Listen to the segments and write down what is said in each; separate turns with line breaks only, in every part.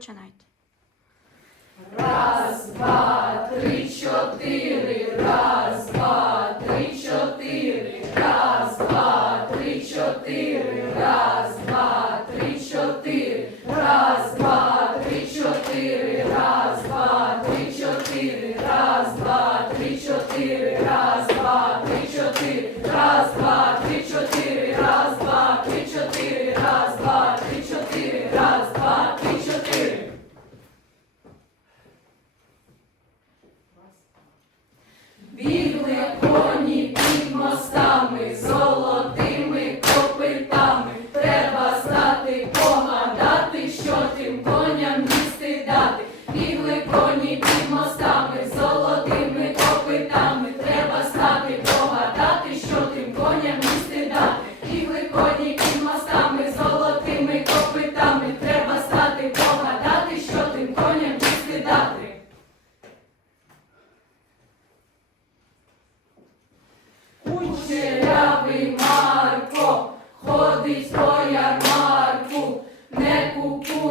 Починайте.
Раз, два, три, чотири, раз, два, три, чотири, раз, два, три, чотири, раз, два, три, чотири, раз, два, три, чотири, раз, два, три, чотири, раз, два, три, чотири.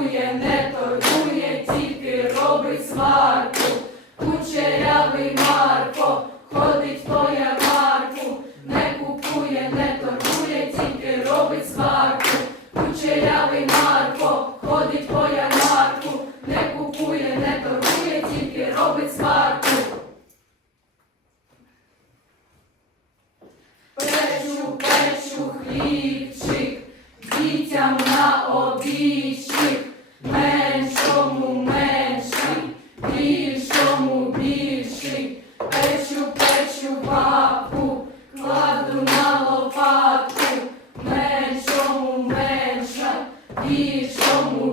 торгує, не торгує, тільки робить сварку. Кучерявий Марко, ходить по ярмарку, не купує, не торгує, тільки робить сварку. Кучерявий Марко, ходить по ярмарку, не купує, не торгує, тільки робить сварку. Печу, печу, хліб. Bir somun